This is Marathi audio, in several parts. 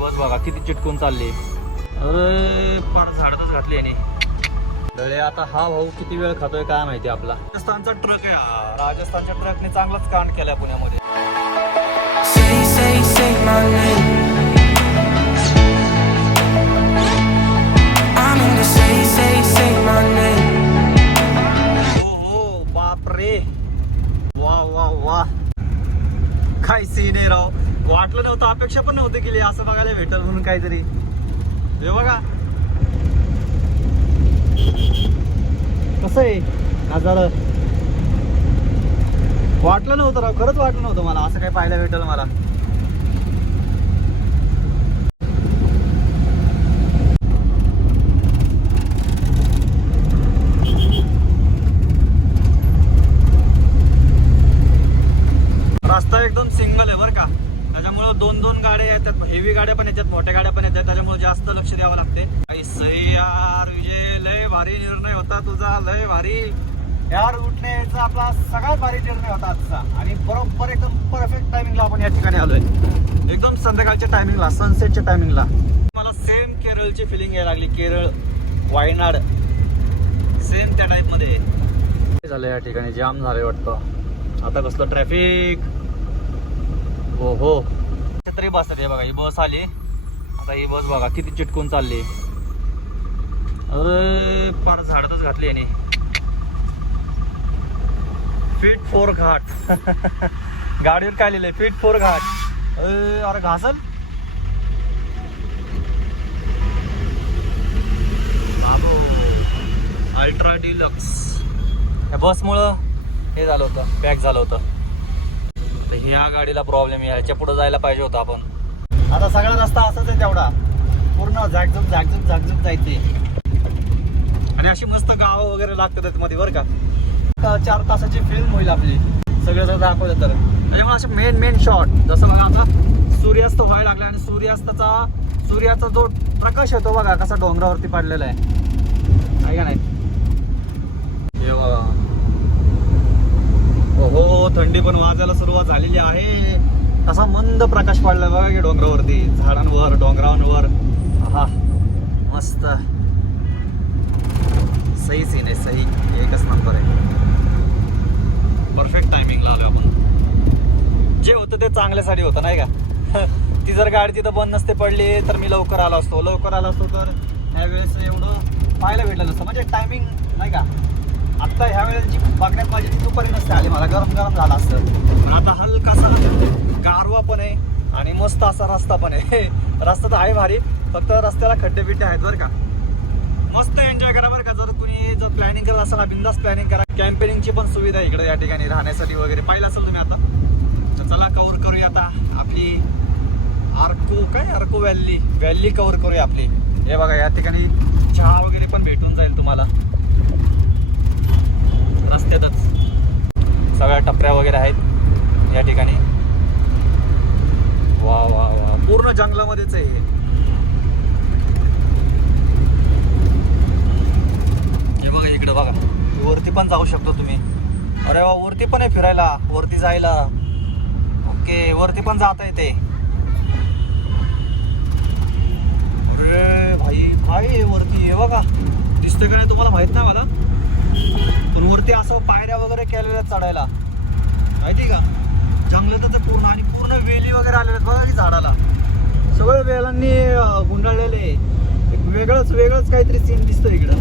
बस बघा किती चिटकून चालली. अरे फार झाडातच घातली याने. डळे आता हा भाऊ किती वेळ खातोय काय माहिती आपला. राजस्थानचा ट्रक आहे हा. राजस्थानच्या ट्रकने चांगलाच कांड केलाय पुण्यामध्ये. हो हो बापरे. वा वा वा. काय सीन आहे राव? वाटलं नव्हतं अपेक्षा पण नव्हती केली असं बघायला भेटल म्हणून काहीतरी. हे बघा. कसं आहे? नजारा वाटलं नव्हतं राव खरंच वाटलं नव्हतं मला असं काही पाहायला भेटल मला रस्ता एकदम सिंगल आहे बरं का त्याच्यामुळं दोन दोन गाड्या येतात हेवी गाड्या पण येतात मोठ्या गाड्या पण येतात त्याच्यामुळे जास्त लक्ष द्यावं लागते. काही सही यार विजय लय भारी निर्णय होता तुझा लय भारी. यार उठण्याचा आपला सगळ्यात भारी निर्णय होता आजचा. आणि बरोबर एकदम परफेक्ट टायमिंगला आपण या ठिकाणी आलोय. एकदम संध्याकाळच्या टायमिंगला सनसेटच्या टायमिंगला मला सेम केरळची फिलिंग यायला लागली. केरळ वायनाड सेम त्या टाईपमध्ये झालं या ठिकाणी जाम झाले वाटतं. आता कसलं ट्रॅफिक हो हो. तरी बस आहे बघा ही बस आली. आता ही बस बघा किती चिटकून चालली. अरे फार झाडातच घातली याने. फिट फोर घाट. गाडीवर काय लिहिलंय? फिट फोर घाट. अरे अरे घासल. अल्ट्रा डिलक्स या बसमुळं हे झालं होतं पॅक झालं होतं. तर ह्या गाडीला प्रॉब्लेम याच्या ह्याच्या पुढे जायला पाहिजे होतं आपण. आता सगळा रस्ता असाच आहे तेवढा. पूर्ण झाकझुक झाकझुक झाकझुक जायचे. आणि अशी मस्त गावं वगैरे लागतात मध्ये बरं का? चार तासाची फिल्म होईल आपली. सगळं जर दाखवलं तर. त्याच्यामुळे असे मेन मेन शॉट जसं बघा आता सूर्यास्त व्हायला लागला आणि सूर्यास्ताचा सूर्याचा जो प्रकाश येतो बघा कसा डोंगरावरती पडलेला आहे. आहे का नाही? हो थंडी पण वाजायला सुरुवात झालेली आहे. कसा मंद प्रकाश पडलाय बघा की डोंगरावरती. झाडांवर डोंगरांवर. हा मस्त. सही सीन आहे सही. एकच नंबर आहे. परफेक्ट टायमिंगला आलो आपण. जे होतं ते चांगल्यासाठी होतं नाही का? ती जर गाडी तिथं बंद नसते पडली तर मी लवकर आलो असतो. लवकर आलो असतो तर त्यावेळेस एवढं पाहायला भेटलं नसतं. म्हणजे टायमिंग नाही का? आत्ता ह्या वेळेस जी बघण्यात माझी ती दुपारी नसते आली. मला गरम गरम झालं असतं. पण आता हलकासा गारवा पण आहे आणि मस्त असा रस्ता पण आहे. रस्ता तर आहे भारी फक्त रस्त्याला खड्डे बिड्डे आहेत बरं का. मस्त एन्जॉय करा बरं का. जर कुणी जर प्लॅनिंग करत असाल बिंदास प्लॅनिंग करा. कॅम्पेनिंगची पण सुविधा आहे इकडे या ठिकाणी राहण्यासाठी वगैरे. पाहिलं असेल तुम्ही आता. तर चला कवर करूया आता आपली आर्को काय आर्को व्हॅली व्हॅली कवर करूया आपली. हे बघा या ठिकाणी चहा वगैरे पण भेटून जाईल तुम्हाला. रस्त्यातच. सगळ्या टपऱ्या वगैरे आहेत या ठिकाणी. वा वा वा. पूर्ण जंगलामध्येच आहे हे. बघा इकडे बघा. वरती पण जाऊ शकतो तुम्ही. अरे वा वरती पण आहे फिरायला. वरती जायला. ओके वरती पण जाता येते. अरे भाई काय वरती? आहे बघा. दिसतंय का नाही तुम्हाला? माहीत नाही मला. पण वरती असं पायऱ्या वगैरे केलेल्या चढायला. माहिती का? जंगलातच तर पूर्ण आणि पूर्ण वेली वगैरे आलेल्या आहेत बघा की झाडाला. सगळं वेलांनी गुंडाळलेले एक वेगळंच वेगळंच काहीतरी सीन दिसतं इकडं.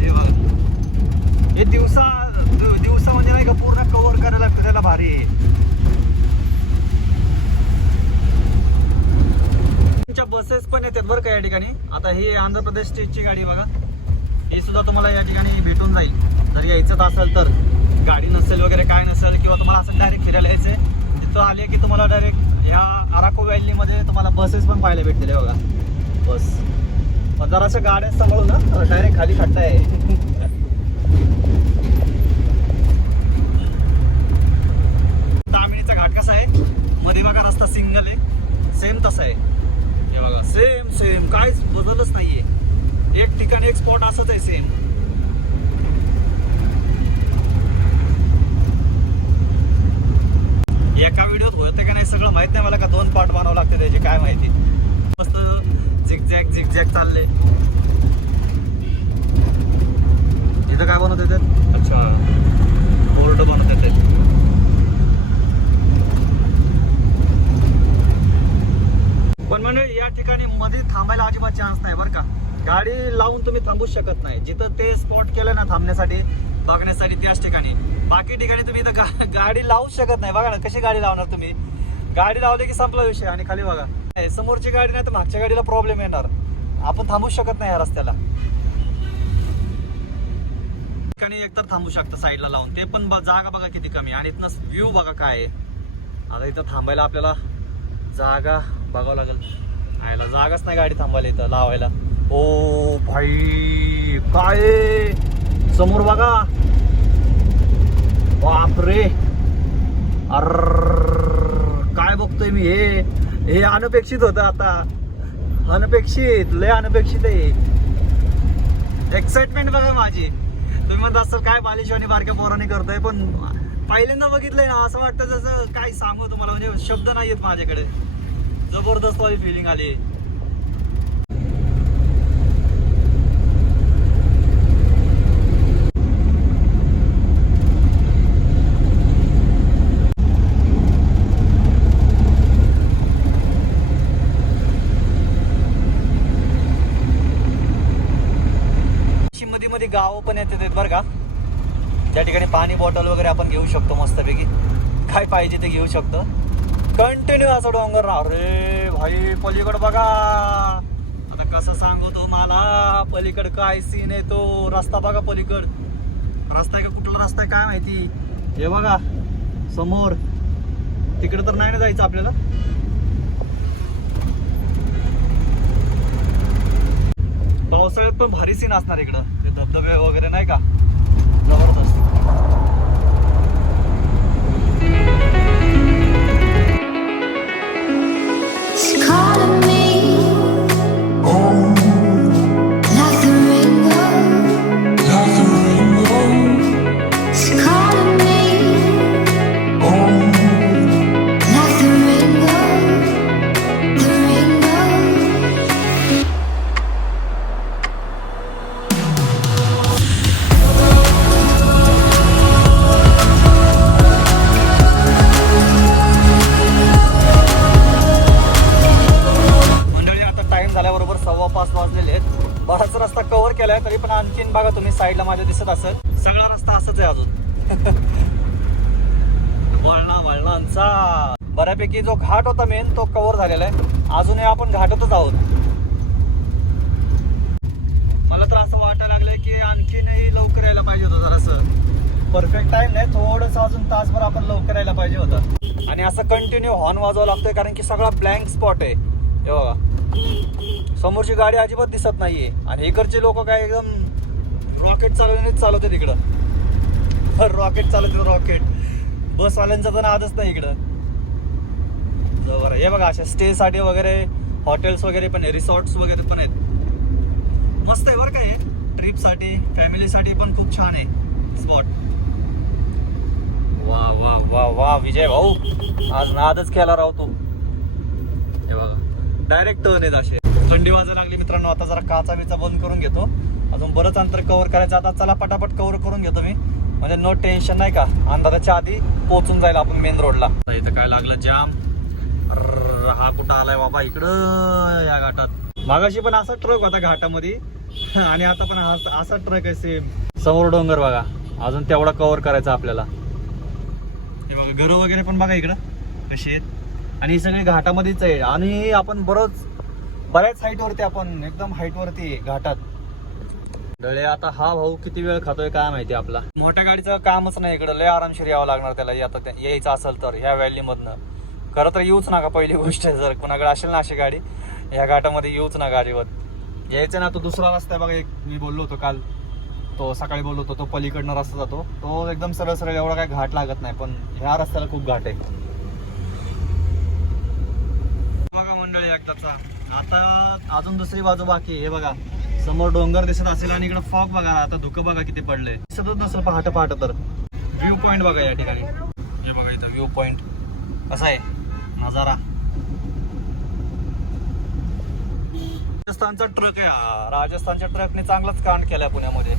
हे बघा. हे दिवसा दिवसा म्हणजे नाही का पूर्ण कव्हर करायला फिरायला भारी आहे. तुमच्या बसेस पण येतात बरं का या ठिकाणी? आता ही आंध्र प्रदेश स्टेटची गाडी बघा. हे सुद्धा तुम्हाला या ठिकाणी भेटून जाईल जर यायचं असेल तर गाडी नसेल वगैरे काय नसेल किंवा तुम्हाला असं डायरेक्ट फिरायला यायचं आहे तिथं आले की तुम्हाला डायरेक्ट ह्या अराको व्हॅलीमध्ये तुम्हाला बसेस पण पाहायला भेटतील बघा. बस पण जराशा गाड्या सांभाळू ना डायरेक्ट खाली खड्डा आहे. तामिनीचा घाट कसा आहे? मध्ये बघा रस्ता सिंगल आहे. सेम तसा आहे. हे बघा सेम सेम काहीच बदलच नाहीये. एक ठिकाणी एक स्पॉट असंच आहे सेम एका व्हिडिओत होतं का नाही सगळं माहीत नाही मला का दोन पार्ट बनावं लागते त्याचे काय माहिती. झॅक झिक झॅक चालले इथं काय बनवत येतात अच्छा. बोर्ड बनवत येतात पण म्हणजे या ठिकाणी मध्ये थांबायला अजिबात चान्स नाही बरं का. गाडी लावून तुम्ही थांबूच शकत नाही. जिथं ते स्पॉट केलं ना थांबण्यासाठी बघण्यासाठी त्याच ठिकाणी. बाकी ठिकाणी तुम्ही इथं गा- गाडी लावूच शकत नाही. बघा ना कशी गाडी लावणार तुम्ही? गाडी लावली की संपला विषय. आणि खाली बघा. नाही, समोरची गाडी नाही तर मागच्या गाडीला प्रॉब्लेम येणार. आपण थांबू शकत नाही या रस्त्याला. ठिकाणी एकतर थांबू शकतं साईडला लावून. ते पण जागा बघा किती कमी आणि इथनं व्ह्यू बघा काय आहे. आता इथं थांबायला आपल्याला जागा बघावं लागेल. आयला जागाच नाही गाडी थांबायला इथं लावायला. ओ भाई काय समोर बघा. बापरे. अर काय बघतोय मी हे? हे अनपेक्षित होतं आता. अनपेक्षित लय अनपेक्षित आहे. एक्साइटमेंट बघा माझी. तुम्ही म्हणत असाल काय बालेश्वरी बारक्या पोराने करतोय? पण पहिल्यांदा बघितलंय ना असं वाटतं जसं काय सांगू तुम्हाला म्हणजे शब्द नाही आहेत माझ्याकडे. जबरदस्त वाली फिलिंग आली. मध्ये गावं पण येतात बरं का. त्या ठिकाणी पाणी बॉटल वगैरे आपण घेऊ शकतो मस्तपैकी. काय पाहिजे ते घेऊ शकतो. कंटिन्यू असं डोंगर राह. रे भाई पलीकडं बघा. आता कसं सांगू तो मला पलीकड काय सीन आहे तो? रस्ता बघा पलीकड. रस्ता आहे का कुठला रस्ता आहे काय माहिती? हे बघा. समोर. तिकडे तर नाही ना जायचं आपल्याला? पावसाळ्यात पण भारी सीन असणार इकडं. ते धबधबे वगैरे नाही का? जबरदस्त. It's calling आहे तरी पण आणखीन बघा तुम्ही साईडला माझ्या दिसत असेल. सगळा रस्ता असंच आहे अजून. वळणा वळणांचा. बऱ्यापैकी जो घाट होता मेन तो कव्हर झालेला आहे. अजूनही आपण घाटातच आहोत. मला तर असं वाटायला लागलंय की आणखीनही लवकर यायला पाहिजे होतं जरासं. परफेक्ट टाइम नाही थोडंसं अजून तासभर आपण लवकर यायला पाहिजे होतं. आणि असं कंटिन्यू हॉर्न वाजवावं लागतोय कारण की सगळा ब्लँक स्पॉट आहे. हे बघा. समोरची गाडी अजिबात दिसत नाहीये. आणि इकडचे लोक काय एकदम रॉकेट चालवण्यानेच चालवते तिकडं रॉकेट चालवते रॉकेट. बसवाल्यांचा तर आजच नाही इकडं. जवळ. हे बघा अशा स्टे साठी वगैरे हॉटेल्स वगैरे पण आहे रिसॉर्ट्स वगैरे पण आहेत. मस्त आहे बरं काय ट्रिपसाठी फॅमिलीसाठी साठी फॅमिली साठी पण खूप छान आहे स्पॉट. वा वा वा वा विजय भाऊ. आज नादच केला राहतो तू. हे बघा. डायरेक्ट टर्न आहेत असे. थंडी वाजायला लागली मित्रांनो आता जरा काचा बिचा बंद करून घेतो. अजून बरंच अंतर कव्हर करायचं आता चला पटापट कव्हर करून घेतो मी. म्हणजे नो टेन्शन नाही का? अंधाराच्या आधी पोहोचून जाईल आपण मेन रोडला इथं काय लागलं? जाम. हा कुठं आलाय बाबा? इकडं या घाटात. मागाशी पण असा ट्रक होता घाटामध्ये. आणि आता पण हा असा ट्रक आहे सेम समोर डोंगर बघा. अजून तेवढा कव्हर करायचा आपल्याला. हे बघा घरं वगैरे पण बघा इकडं. कशी आहेत. आणि ही सगळी घाटामध्येच आहे. आणि आपण बरोच बऱ्याच हाईटवरती आपण एकदम हाईटवरती घाटात. डळे आता हा भाऊ किती वेळ खातोय काय माहिती आपला? मोठ्या गाडीचं कामच नाही इकडं. लय आरामशीर यावं लागणार त्याला. आता यायचं असेल तर ह्या व्हॅली मधनं. खरं तर येऊच नका पहिली गोष्ट जर कुणाकडे असेल ना अशी गाडी ह्या घाटामध्ये येऊच ना गाडीवर यायचं ना तो दुसरा रस्ता आहे बघा एक मी बोललो होतो काल. तो सकाळी बोललो होतो तो पलीकडनं रस्ता जातो. तो एकदम सरळ सरळ एवढा काय घाट लागत नाही पण ह्या रस्त्याला खूप घाट आहे. बघा मंडळी एकदाचा. आता अजून दुसरी बाजू बाकी हे बघा समोर डोंगर दिसत असेल आणि इकडे फॉग बघा आता धुकं बघा किती पडले दिसतच नसेल पहाट पहाट तर. व्ह्यू पॉइंट बघा या ठिकाणी. हे बघा इथं व्ह्यू पॉइंट कसा आहे? नजारा. राजस्थानचा ट्रक आहे हा. राजस्थानच्या ट्रकने चांगलाच कांड केलाय पुण्यामध्ये.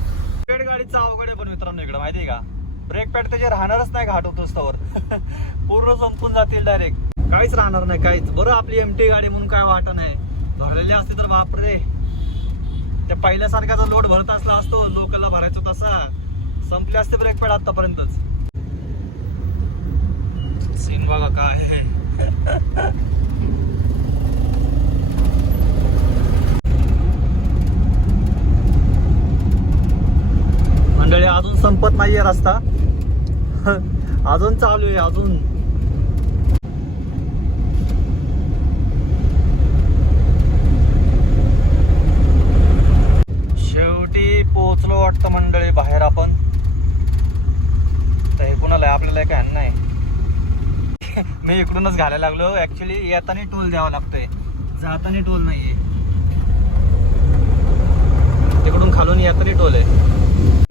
पेड गाडीचा अवघड आहे पण मित्रांनो इकडे माहिती आहे का? ब्रेक पॅड त्याचे राहणारच नाही घाट होत रस्त्यावर पूर्ण संपून जातील डायरेक्ट काहीच राहणार नाही काहीच. बरं आपली एमटी गाडी म्हणून काय वाटत नाही. भरलेली असते तर बापरे. त्या पहिल्यासारखा लोड भरत असला असतो लोकलला भरायचो तसा. संपले असते ब्रेक पॅड आतापर्यंतच. सीन बघा काय मंडळी अजून संपत नाहीये रस्ता. अजून चालू आहे अजून. पोहोचलो वाटतं मंडळी बाहेर आपण. तर हे कुणाला आहे? आपल्याला काय नाही. मी इकडूनच घालायला लागलो. ऍक्च्युली येताना टोल द्यावा लागतोय. जाताना टोल नाहीये. तिकडून खालून येताना टोल आहे.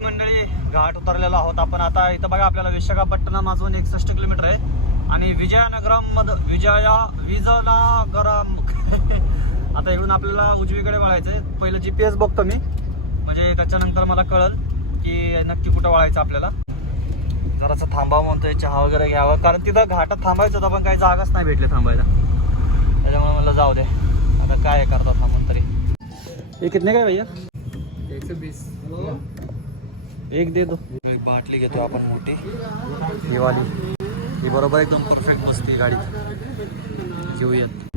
मंडळी घाट उतरलेला आहोत आपण. आता इथं बघा आपल्याला विशाखापट्टणम अजून एकसष्ट किलोमीटर आहे. आणि विजयानगरम मध विजया विजयनगरम आता इकडून आपल्याला उजवीकडे वळायचंय. पहिलं जीपीएस बघतो मी. म्हणजे त्याच्यानंतर मला कळल की नक्की कुठं वळायचं आपल्याला. जरासं थांबावं म्हणतोय चहा वगैरे घ्यावं. कारण तिथं घाटात थांबायचं होतं पण काही जागाच नाही भेटली थांबायला. त्याच्यामुळे म्हणलं जाऊ दे. आता काय करता थांबून तरी. हे कितने काय भैया. एक वीस बीस एक दे दो. एक बाटली घेतो आपण मोठी. ही वाली. ही बरोबर एकदम परफेक्ट मस्ती गाडी. घेऊयात.